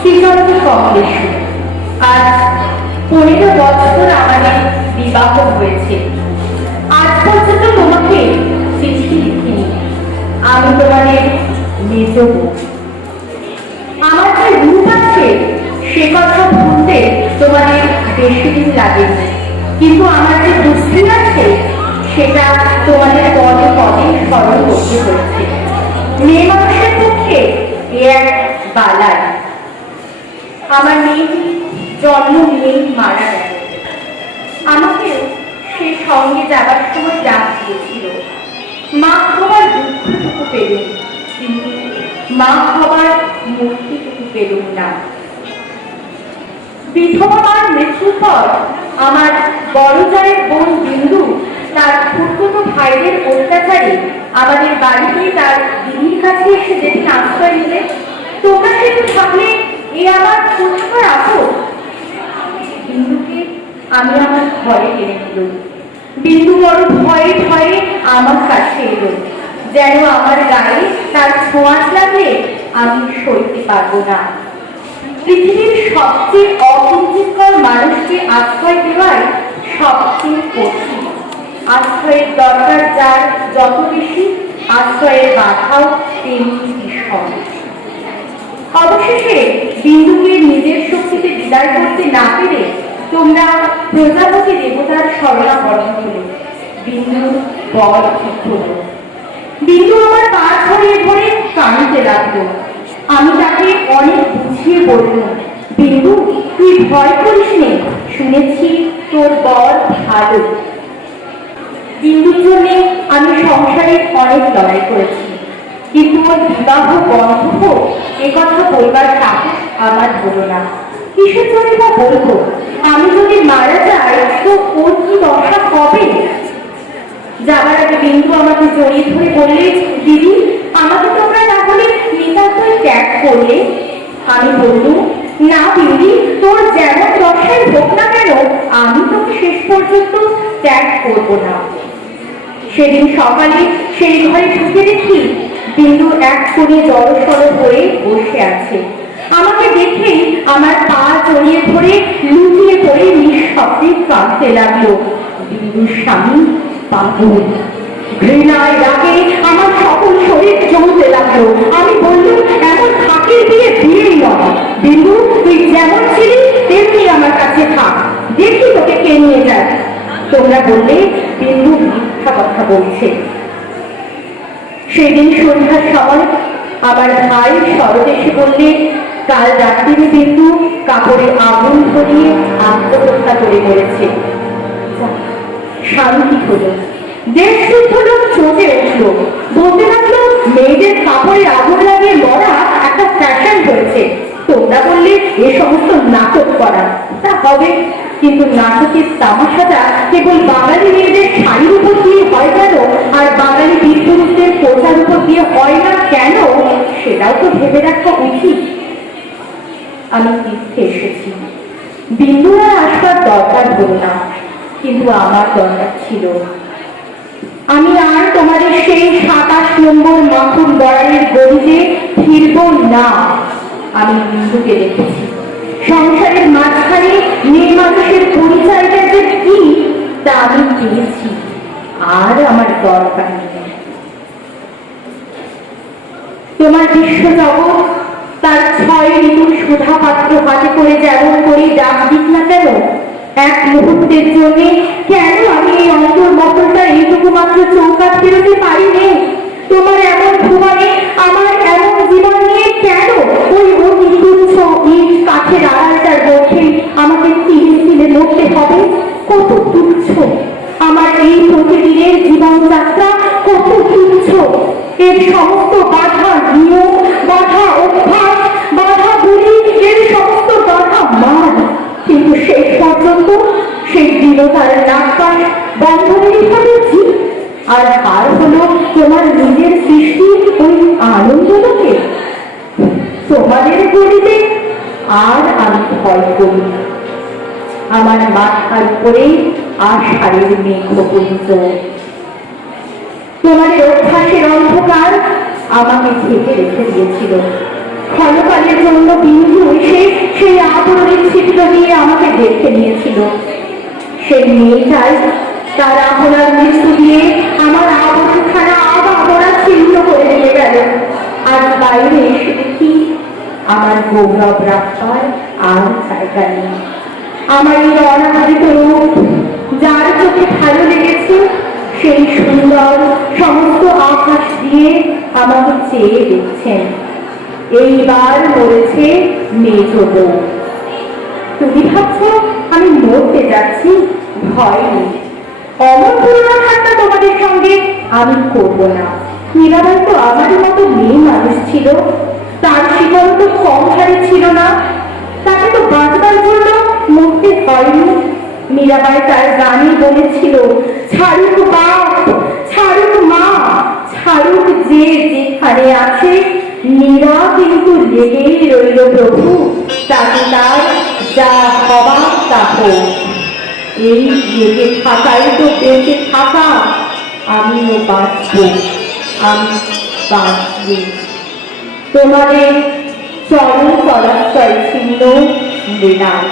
শ্রীচন্দ্র কংগ্রেস আজ পনেরো বছর আমাদের বিবাহ হয়েছে। আজ পর্যন্ত তোমাকে চিঠি লিখিনি। আমি তোমাদের মেজ আমার যে রূপ আছে, সে কথা ভুলতে তোমাদের বেশি দিন লাগেনি। কিন্তু আমার যে বুদ্ধি আছে, সেটা তোমাদের পদে পদে স্মরণ করতে হচ্ছে মেয়ে মানুষের পক্ষে এ এক বালাই। আমার মেয়েটি জন্ম নিয়েই মারা গেল। আমাকে সে সঙ্গে যাবার সময় ডাক দিয়েছিল। মা হবার দুঃখটুকু পেলুম কিন্তু মা হবার মুক্তিটুকু পেলুম না। বিধবা মার মৃত্যুর পর আমার বড় জায়ের বোন বিন্দু তার খুঁড়তো ভাইদের অত্যাচারে আমাদের বাড়িতে তার দিদির কাছে এসে যেদিন আশ্রয় নিলে, তোমরা সেটু থাকলে আমি আমার ঘরে টেনে নিল বিন্দু বড় ভয়ে ভয়ে আমার কাছে এলো। যেন আমার গায়ে তার ছোঁয়াচ লাগলে আমি সইতে পারব না। পৃথিবীর সবচেয়ে অকিঞ্চিতকর মানুষকে আশ্রয় দেওয়াই সবচেয়ে কঠিন। আশ্রয়ের দরকার যার যত বেশি, আশ্রয়ের বাধাও তেমনি ভীষণ। অবশেষে বিন্দুকে নিজের শক্তিতে বিদায় করতে না পেরে তোমরা প্রজাপতি দেবতার শরণাপন্ন হলো। বিন্দু, বল বিন্দু আমার পা ছড়িয়ে ধরে কাঁদিতে লাগল। আমি তাকে অনেক বুঝিয়ে বললাম, বিন্দু, তুই ভয় করিস নে। শুনেছি তোর বর ভালো। বিন্দুর জন্য আমি সংসারে অনেক লড়াই করেছি। কিন্তু ওর বিবাহ বন্ধ হোক, এ কথা বলবার সাহস আমার হলো না। কিসের জন্য বা বলব। আমি যদি মারা যাই, তো ওর কি দশা হবে? যাবার আগে বিন্দু আমাকে জড়িয়ে ধরে বললে, দিদি, আমাকে তোমরা তাহলে নিতান্তই ত্যাগ করলে? আমি বললুম না দিদি, তোর যেমন দশাই হোক না কেন, আমি তোকে শেষ পর্যন্ত ত্যাগ করব না। সেদিন সকালে সেই ঘরে ঢুকে দেখি বিন্দু এক কোণে জড়সড় হয়ে বসে আছে। আমাকে দেখেই আমার পা জড়িয়ে ধরে লুটিয়ে পড়ে নিঃশব্দে কাঁদতে লাগল। স্বামী পাগল। ঘৃণায় রাগে আমার সকল শরীর জমতে লাগল। আমি এমন বিয়ে বিয়েই নয়। বিন্দু, তুই যেমন ছিলি, তেমনি আমার কাছে থাক। দেখি তোকে কে নিয়ে যায়। তোমরা বললে, বিন্দু মিথ্যা কথা বলছে। সেদিন সন্ধ্যার সময় আমার ভাই এসে বললে কাল রাত্রিরে বিন্দু কাপড়ে আগুন ধরিয়ে আত্মহত্যা করে মরেছে শান্তি হলো দেশ চোখে উঠল। বলতে লাগল, মেয়েদের কাপড়ে আগুন লাগিয়ে মরা একটা ফ্যাশন হয়েছে। তোমরা বললে এ সমস্ত নাটক করা। তা হবে, কিন্তু নাটকের তামাশাটা কেবল বাঙালি মেয়েদের শাড়ির উপর দিয়ে হয় কেন? আর বাঙালি বীর পুরুষদের পোশার উপর দিয়ে হয় না কেন? সেটাও তো ভেবে রাখা উচিত। আমি তীর্থে এসেছি। বিন্দু আর আসবার দরকার হল না, কিন্তু আমার দরকার ছিল। আমি আর তোমাদের সেই সাতাশ নম্বর মাথুর লড়াইয়ের গলিতে ফিরব না, আমি বিন্দুকে দেখেছি। সংসারের মাঝখানে মেয়ে মানুষের পরিচয়টা যে কি, তা আমি পেয়েছি আর আমার দরকার নেই। তোমার বিশ্বজগৎ তার ছয় ঋতু সুধা পাত্র হাতে করে যেমন করে ডাক দিক না কেন? এক মুহূর্তের জন্য কেন আর আমি ভয় করি আমার মাথার উপরে আষাঢ়ের মেঘপুঞ্জ তোমাদের অভ্যাসের অন্ধকার আমাকে ঢেকে রেখে দিয়েছিল। ক্ষণকালের জন্য বিন্দু এসে সেই আবরণের ছিদ্র দিয়ে আমাকে দেখে নিয়েছিল। সেই মেয়েটাই তার আপনার মৃত্যু দিয়ে আমার আবরণখানা আবরা ছিন্ন করে দিয়ে গেল। আর বাইরে এসে দেখি আমার গৌরব রাখবার আর জায়গা আমার এই অনাদরিত রূপ যার চোখে ভালো লেগেছে, সেই সুন্দর সমস্ত আকাশ দিয়ে আমাকে চেয়ে দেখছেন। এইবার মরেছে মেজ তুমি ভাবছ আমি মরতে যাচ্ছি? ভয় নেই। অমর পুরোনো ঠান্ডা তোমাদের সঙ্গে আমি করব না। মীরাবাই তো আমার মতো মেয়ে মানুষ ছিল। তার জীবন তো ভারী ছিল না। তাকে তো বাঁচবার জন্য মরতে হয়নি। মীরাবাই তার গানে বলেছিল, ছাড়ুক বাপ, ছাড়ুক মা, ছাড়ুক যে যেখানে আছে। মীরা কিন্তু লেগেই রইল প্রভু, তাকে তার যা হবার তা এই লেগে থাকাই তো বেঁচে থাকা। আমিও বাঁচব, আমি বাঁচব। তোমাদের চরণ চলাচল ছিল মৃণাল।